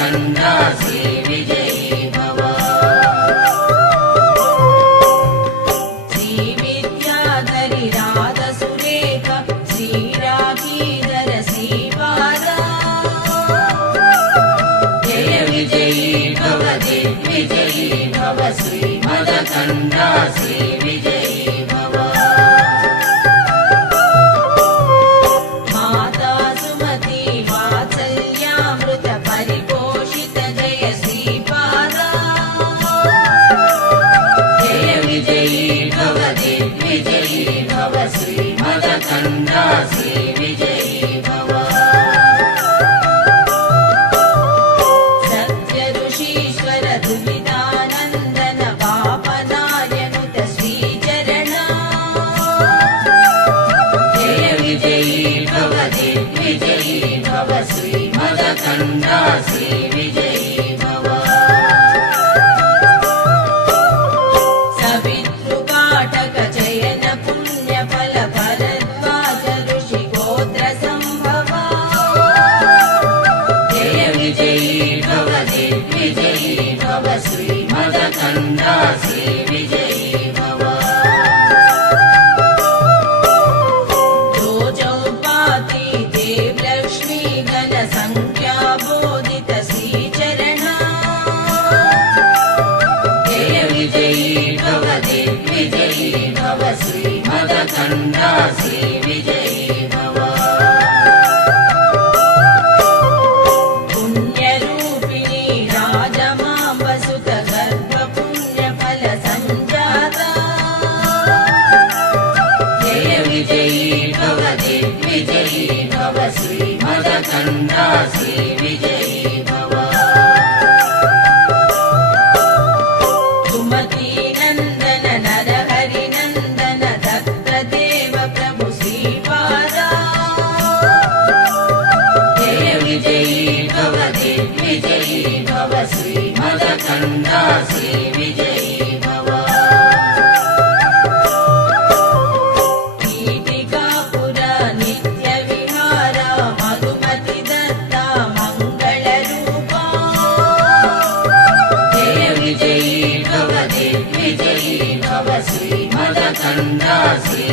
मदकन्दा श्री विजयी भव। श्री विद्याधरी राधसुरेख श्री राखीधर श्रीपादा जय विजयी भव दिग्विजयी भव श्री मदकन्दा श्री विजयी भव। माता सुमति वात्सल्यामृत परिपोषित जय श्रीपादा जय विजयी भव दिग्विजयी भव श्री मदकन्दा श्री विजयी भव। सत्य ऋषीश्वर दुविधानन्दन पापनार्यनुत श्रीचरणा जय विजयी भव दिग्विजयी भव श्री मदकन्दा श्री विजयी भव। सवितृकाटक चयन पुण्यफल भरद्वाज ऋषि गोत्र सम्भवा जय विजयी भव दिग्विजयी भव श्री मदकन्दा श्री विजयी भव। जो चौपाती देव लक्ष्मी गण संख्या बोधित श्रीचरणा जय विजयी भव दिग्विजयी भव श्री मदकन्दा श्री विजयी भव। पुण्यरूपिणी राजमाम्ब सुत गर्भ पुण्यफल सञ्जाता जय विजयी भव दिग्विजयी भव श्री मदकन्दा श्री विजयी भव। सुमती नन्दन नरहरि नन्दन दत्तदेव प्रभु श्रीपादा जय विजयी भव दिग्विजयी भव श्री मदकन्दा श्री विजयी भव। पीठिकापुर नित्य विहार मधुमति दत्ता मङ्गलरूपा जय विजयी भव दिग्विजयी भव श्री मदकन्दा श्री